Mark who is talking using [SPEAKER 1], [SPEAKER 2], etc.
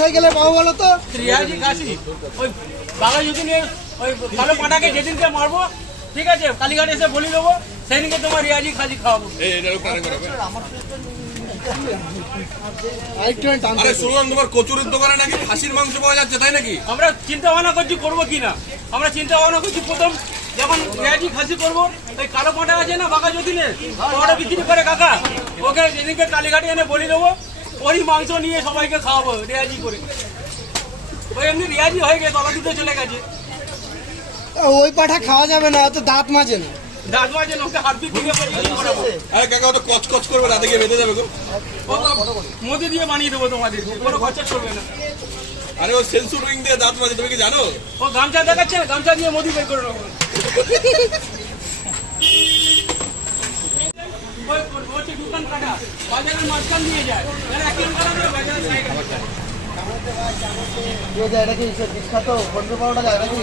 [SPEAKER 1] কোথায় গেলে পাবো বলো তো?
[SPEAKER 2] ওই বাঘা যদি ওই কালো পাটাকে যেদিনকে মারবো ঠিক আছে কালীঘাটে এসে বলি দেবো সেদিনকে তোমার রিয়াজি খাওয়াবো।
[SPEAKER 3] আরে শুনলাম তোমার কচুরির দোকানে নাকি খাসির মাংস পাওয়া যাচ্ছে তাই নাকি?
[SPEAKER 2] আমরা চিন্তা ভাবনা করছি করব কিনা আমরা চিন্তা ভাবনা করছি প্রথম যখন রেয়াজি খাসি করব ওই কালো পাটা আছে না বাঘা যদিনে ওটা বিক্রি করে কাকা ওকে যেদিনকে কালীঘাটে এনে বলি দেবো ওরই মাংস নিয়ে সবাইকে খাওয়াবো রেয়াজি করে। ওই এমনি রেয়াজি হয়ে গেছে তলা দুটো চলে গেছে।
[SPEAKER 1] ওই পাঠা খাওয়া যাবে না অত দাঁত মাজে না।
[SPEAKER 2] দাঁত মাঝে ওকে দিয়ে করাবো
[SPEAKER 3] আরে কাকা তো কচ কচ করবে রাতে গিয়ে বেঁধে যাবে গো।
[SPEAKER 2] দিয়ে বানিয়ে দেবো তোমাদের কোনো খরচা করবে না।
[SPEAKER 3] আরে ও সেলসুর রিং দিয়ে দাঁত মাঝে তুমি কি জানো?
[SPEAKER 2] ও গামছা দেখাচ্ছে গামছা দিয়ে মোদি বের করে নেব দোকান কাটা বাজারের মাঝখান দিয়ে যায়।
[SPEAKER 1] এটা কি বিখ্যাত পনেরো পাওয়াটা যায় নাকি